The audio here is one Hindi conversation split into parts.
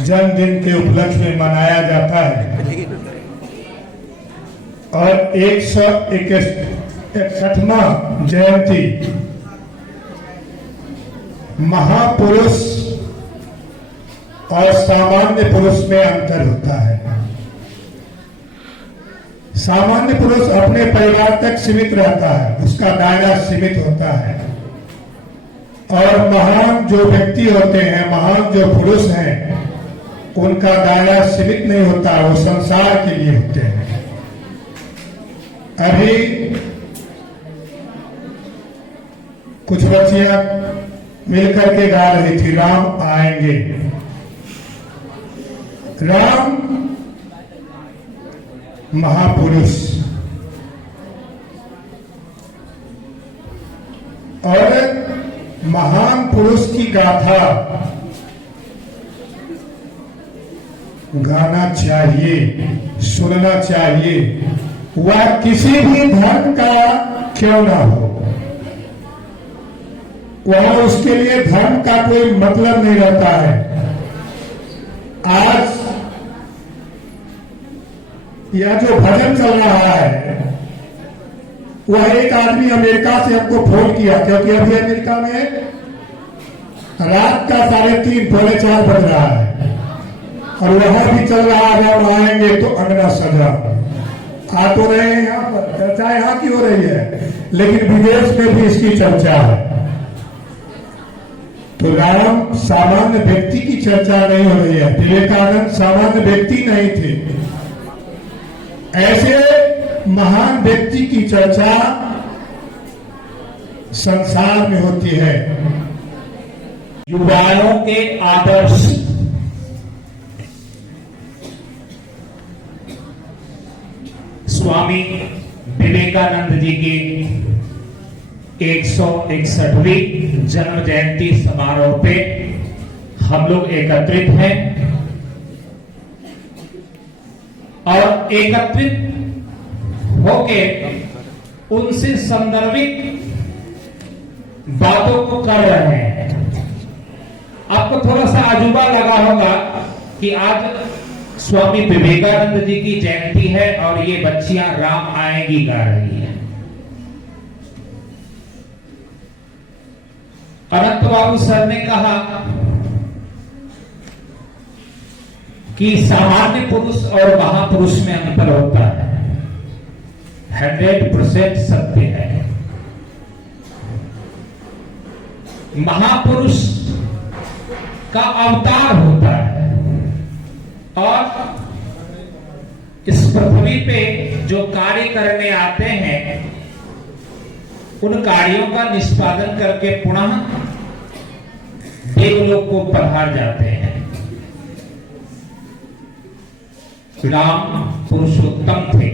जन्मदिन के उपलक्ष्य में मनाया जाता है और 161वां जयंती महापुरुष और सामान्य पुरुष में अंतर होता है। सामान्य पुरुष अपने परिवार तक सीमित रहता है, उसका दायरा सीमित होता है, और महान जो व्यक्ति होते हैं, महान जो पुरुष हैं, उनका दायरा सीमित नहीं होता, वो संसार के लिए होते हैं। अभी कुछ बच्चियां मिलकर के गा रही थी, राम आएंगे। राम महापुरुष और महान पुरुष की गाथा गाना चाहिए, सुनना चाहिए, वह किसी भी धर्म का क्यों ना हो। वह उसके लिए धर्म का कोई मतलब नहीं रहता है। आज यह जो भजन चल रहा है, वह एक आदमी अमेरिका से हमको फोन किया, क्योंकि अभी अमेरिका में रात का 3:30 पौने 4 बज रहा है और वहां भी चल रहा है, हम आएंगे तो अंगना सजा। आ तो रहे हैं, यहाँ पर चर्चा यहाँ की हो रही है, लेकिन विदेश में भी इसकी चर्चा है। तो राम सामान्य व्यक्ति की चर्चा नहीं हो रही है। विवेकानंद सामान्य व्यक्ति नहीं थे। ऐसे महान व्यक्ति की चर्चा संसार में होती है। युवाओं के आदर्श स्वामी विवेकानंद जी की 161वीं जन्म जयंती समारोह पे हम लोग एकत्रित हैं और एकत्रित होके उनसे संदर्भित बातों को कर रहे हैं। आपको थोड़ा सा अजूबा लगा होगा कि आज स्वामी विवेकानंद जी की जयंती है और ये बच्चियां राम आएंगी गा रही हैं। अनंत बाबू सर ने कहा कि सामान्य पुरुष और महापुरुष में अंतर होता है। 100% सत्य है। महापुरुष का अवतार होता है और इस पृथ्वी पे जो कार्य करने आते हैं, उन कार्यों का निष्पादन करके पुनः देवलोक को पधार जाते हैं। राम पुरुषोत्तम थे।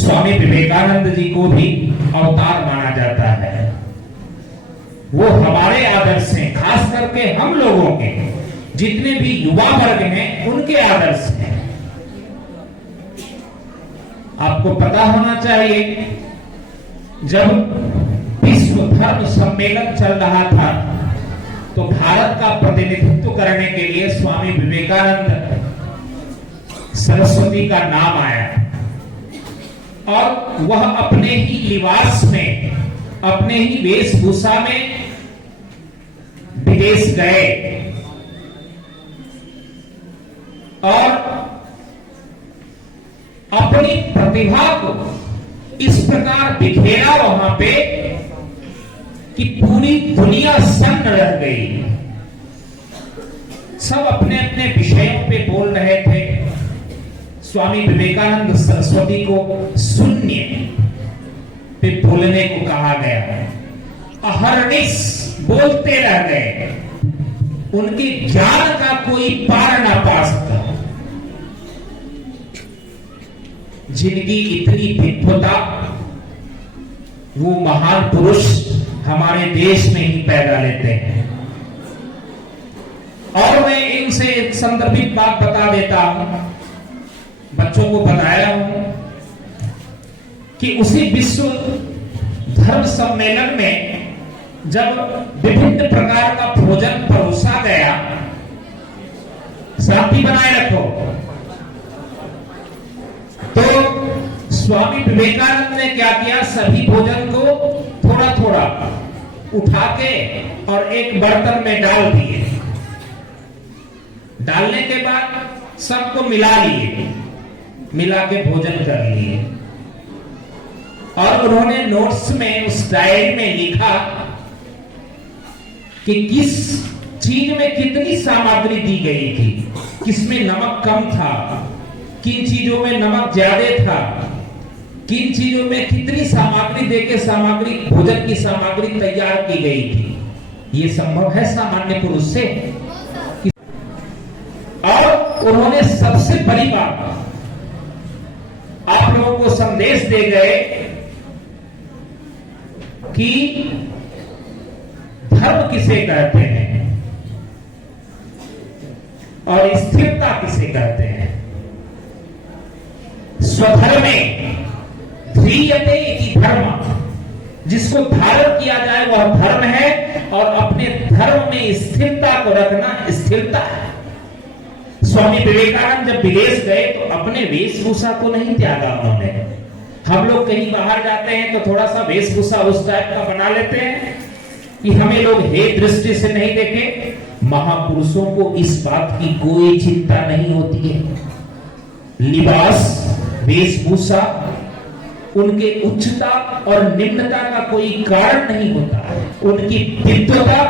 स्वामी विवेकानंद जी को भी अवतार माना जाता है। वो हमारे आदर्श हैं, खास करके हम लोगों के जितने भी युवा वर्ग हैं उनके आदर्श हैं। आपको पता होना चाहिए, जब विश्व धर्म सम्मेलन चल रहा था तो भारत का प्रतिनिधित्व करने के लिए स्वामी विवेकानंद सरस्वती का नाम आया और वह अपने ही लिबास में, अपने ही वेशभूषा में विदेश गए और अपनी प्रतिभा को इस प्रकार बिखेरा वहां पे कि पूरी दुनिया सन्न रह गई। सब अपने अपने विषयों पे बोल रहे थे। स्वामी विवेकानंद सरस्वती को शून्य पे बोलने को कहा गया। अहर्निश बोलते रह गए। उनके ज्ञान का कोई पार ना पा सका। जिनकी इतनी विद्वता, वो महान पुरुष हमारे देश में ही पैदा लेते हैं। और मैं इनसे एक संदर्भित बात बता देता हूं, बच्चों को बताया हूं कि उसी विश्व धर्म सम्मेलन में जब विभिन्न प्रकार का भोजन परोसा गया, शांति बनाए रखो, तो स्वामी विवेकानंद ने क्या किया, सभी भोजन को थोड़ा थोड़ा उठा के और एक बर्तन में डाल दिए। डालने के बाद सबको मिला लिए, मिला के भोजन कर लिए। और उन्होंने नोट्स में, उस डायरी में लिखा कि किस चीज में कितनी सामग्री दी गई थी, किसमें नमक कम था, किन चीजों में नमक ज्यादा था, किन चीजों में कितनी सामग्री देके सामग्री, भोजन की सामग्री तैयार की गई थी। ये संभव है सामान्य पुरुष से? और उन्होंने सबसे बड़ी बात आप लोगों को संदेश दे गए कि धर्म किसे कहते हैं और स्थिरता किसे कहते हैं। स्वधर्मे ध्रियते इति धर्म, जिसको धारण किया जाए वह धर्म है, और अपने धर्म में स्थिरता को रखना स्थिरता है। स्वामी विवेकानंद जब विदेश गए तो अपने वेशभूषा को नहीं त्यागा उन्होंने। हम लोग कहीं बाहर जाते हैं तो थोड़ा सा वेशभूषा उस टाइप का बना लेते हैं कि हमें लोग हे दृष्टि से नहीं देखें। महापुरुषों को इस बात की कोई चिंता नहीं होती है। लिबास, वेशभूषा उनके उच्चता और निम्नता का कोई कारण नहीं होता, उनकी दिव्यता।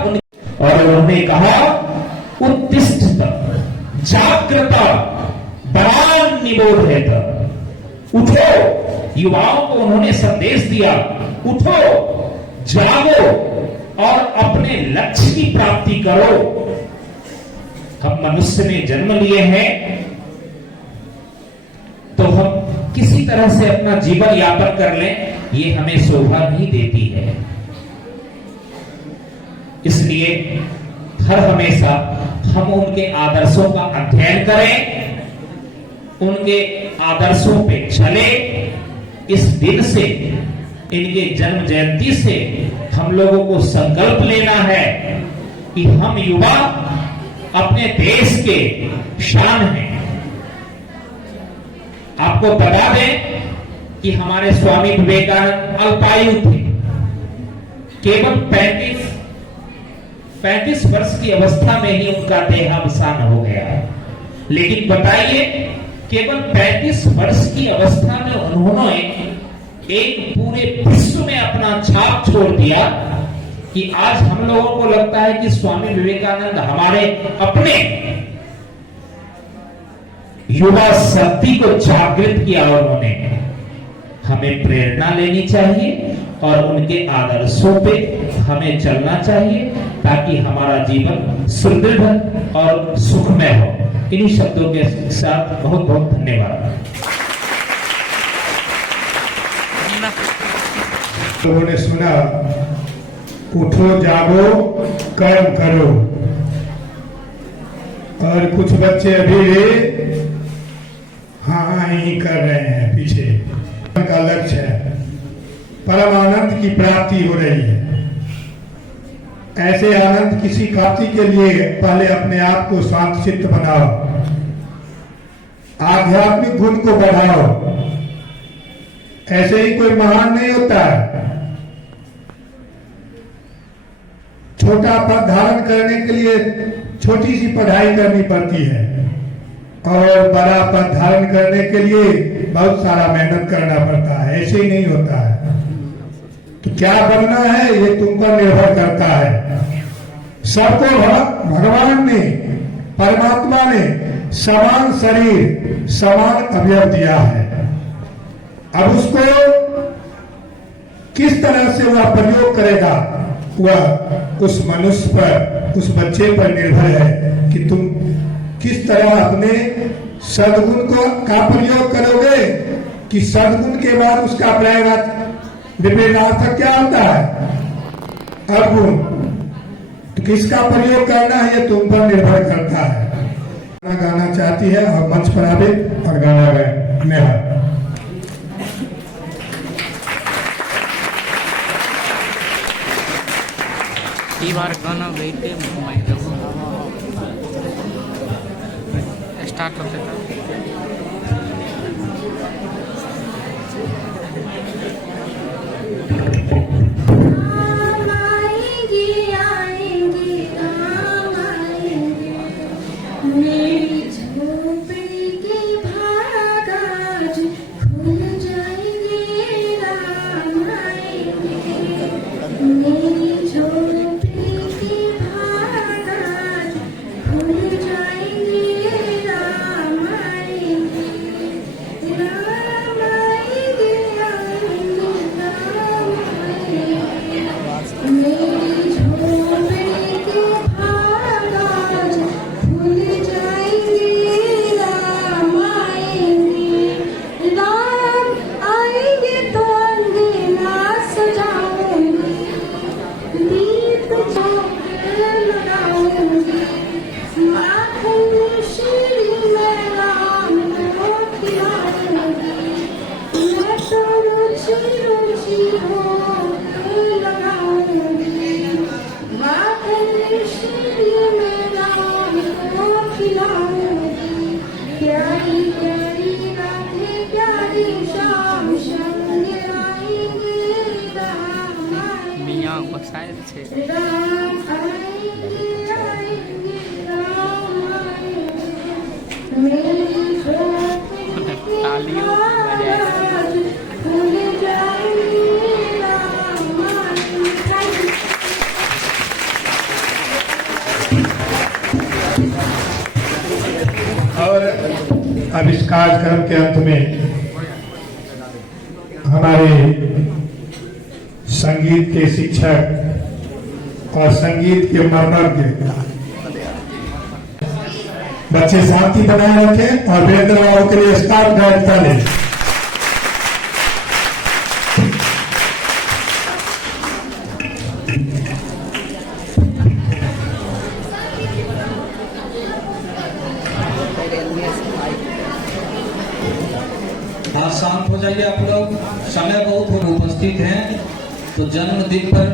और उन्होंने कहा उत्तिष्ठत जागृत बलान निबोधेत, उठो। युवाओं को उन्होंने संदेश दिया, उठो, जागो और अपने लक्ष्य की प्राप्ति करो। हम मनुष्य में जन्म लिए हैं तो हम किसी तरह से अपना जीवन यापन कर लें, ये हमें शोभा नहीं देती है। इसलिए हर हमेशा हम उनके आदर्शों का अध्ययन करें, उनके आदर्शों पे चले। इस दिन से, इनके जन्म जयंती से हम लोगों को संकल्प लेना है कि हम युवा अपने देश के शान हैं। आपको बता दें कि हमारे स्वामी विवेकानंद अल्पायु थे, केवल 35 वर्ष की अवस्था में ही उनका देहावसान हो गया। लेकिन बताइए, केवल 35 वर्ष की अवस्था में उन्होंने एक पूरे विश्व में अपना छाप छोड़ दिया कि आज हम लोगों को लगता है कि स्वामी विवेकानंद हमारे अपने युवा शक्ति को जागृत किया। उन्होंने हमें प्रेरणा लेनी चाहिए और उनके आदर्शों पे हमें चलना चाहिए ताकि हमारा जीवन सुदृढ़ और सुखमय हो। इन्हीं शब्दों के साथ बहुत बहुत धन्यवाद। लोगों ने सुना, उठो जागो कर्म करो, और कुछ बच्चे अभी हाँ ही कर रहे हैं पीछे। का लक्ष्य है परम आनंद की प्राप्ति हो रही है। ऐसे आनंद किसी प्राप्ति के लिए पहले अपने आप को शांत चित्त बनाओ, आध्यात्मिक गुण को बढ़ाओ। ऐसे ही कोई महान नहीं होता है। छोटा पद धारण करने के लिए छोटी सी पढ़ाई करनी पड़ती है, और बड़ा पद धारण करने के लिए बहुत सारा मेहनत करना पड़ता है। ऐसे ही नहीं होता है। तो क्या बनना है ये तुम पर निर्भर करता है। सबको भगवान ने, परमात्मा ने समान शरीर, समान अवयव दिया है। अब उसको किस तरह से वह प्रयोग करेगा, वह उस मनुष्य पर, उस बच्चे पर निर्भर है कि तुम किस तरह अपने सद्गुण का प्रयोग करोगे। कि सद्गुण के बाद उसका विपरीतार्थ क्या होता है, अवगुण। तो किसका प्रयोग करना है ये तुम पर निर्भर करता है। गाना चाहती है और मंच पर आवे और गाना गाए। नेहा कई बार गाना गाइते स्टार्ट होते था। मियाँ बसायल छे। तालियों बजाए। और अब इस कार्यक्रम के अंत में हमारे संगीत के शिक्षक और संगीत के मर्मज्ञ बच्चे शांति बनाए रखें और वीरेंद्र बाबू के लिए स्टार गायक चले। आज शांत हो जाइए आप लोग, समय बहुत उपस्थित हैं, तो जन्मदिन पर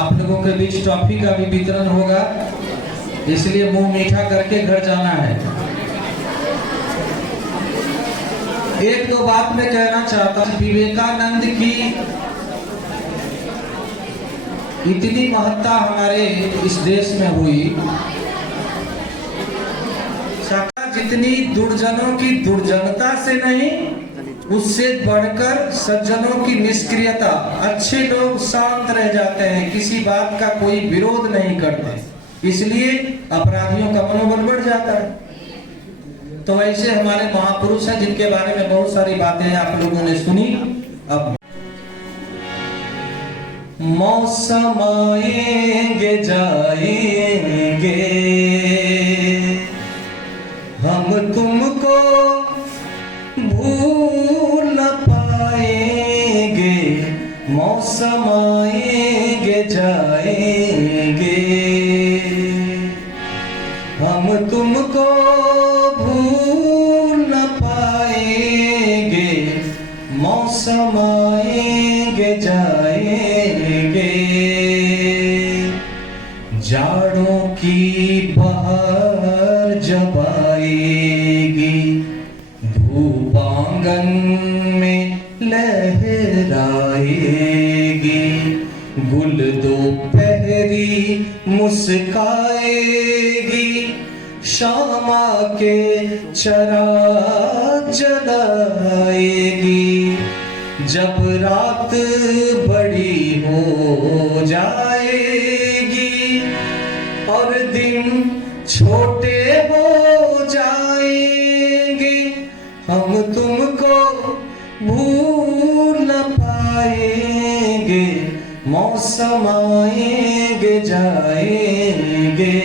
आप लोगों के बीच टॉफी का भी वितरण होगा, इसलिए मुंह मीठा करके घर जाना है। एक दो बात मैं कहना चाहता हूं, विवेकानंद की इतनी महत्ता हमारे इस देश में हुई, जितनी दुर्जनों की दुर्जनता से नहीं, उससे बढ़कर सज्जनों की निष्क्रियता। अच्छे लोग शांत रह जाते हैं, किसी बात का कोई विरोध नहीं करते, इसलिए अपराधियों का मनोबल बढ़ जाता है। तो ऐसे हमारे महापुरुष हैं जिनके बारे में बहुत सारी बातें आप लोगों ने सुनी। अब मौसम आएंगे जाएंगे, हम तुमको भूल न पाएंगे, मौसम आएंगे जाएंगे, हम तुमको भूल न पाएंगे, मौसम आएंगे जाएंगे, जाड़ों की बहार जब आएगी, धूप आंगन में लहराएगी, गुल दोपहरी मुस्काएगी, शामा के चराग जलाएगी, जब रात बड़ी हो जाएगी और दिन छोटे हो जाएंगे, हम तुमको भूल न पाएंगे, मौसम आएंगे जाएंगे,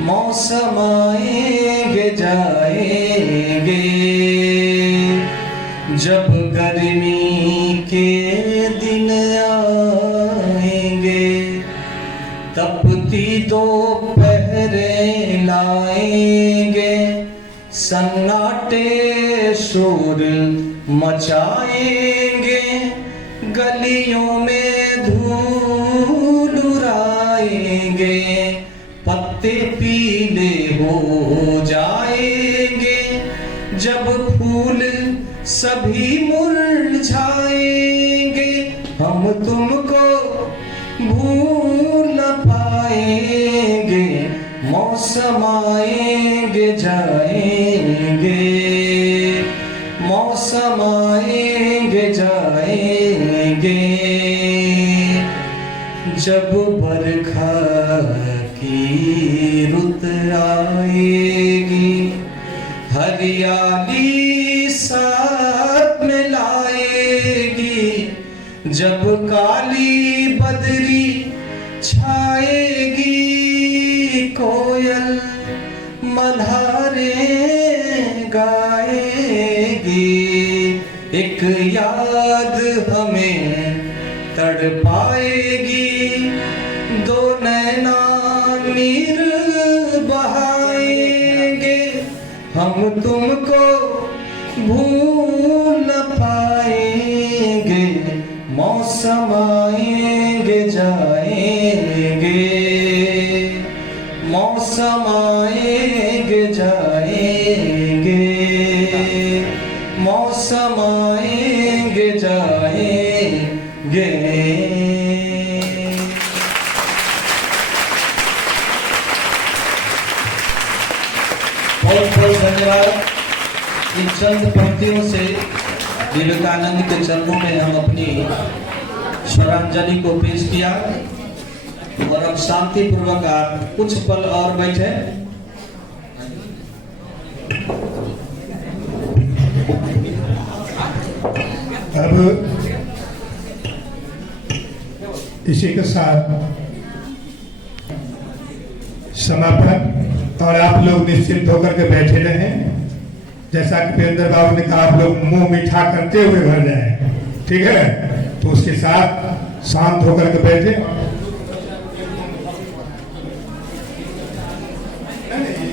मौसम आएंगे जाएंगे, जब गर्मी के दिन आएंगे, तपती दोपहरें लाएंगे, सन्नाटे शोर मचाएंगे, गलियों में धूल जाएंगे, पत्ते पीले हो जाएंगे, जब फूल सभी मुरझाएंगे, हम तुमको भूल न पाएंगे, मौसम आएंगे जाएंगे, मौसम आएंगे जाएंगे, जब बरखा की रुत आएगी, हरियाली साथ में लाएगी, जब काली बदरी छाएगी, कोयल मल्हारे गाएगी, एक याद हमें तड़पाएगी, दो नैना नीर बहाएंगे, हम तुमको भूल न पाएंगे, मौसम आएंगे जाएंगे, मौसम आएंगे जाएंगे, मौसम आएंगे जाएंगे। बहुत बहुत धन्यवाद। इन चंद पंक्तियों से विवेकानंद के चरणों में हम अपनी श्रद्धांजलि को पेश किया और अब शांति पूर्वक आप कुछ पल और बैठे। अब इसी के साथ समापन, और आप लोग निश्चिंत होकर के बैठे रहें। जैसा कि पेंद्र बाबू ने कहा, आप लोग मुंह मीठा करते हुए भर जाए, ठीक है? तो उसके साथ शांत होकर के बैठे। नहीं,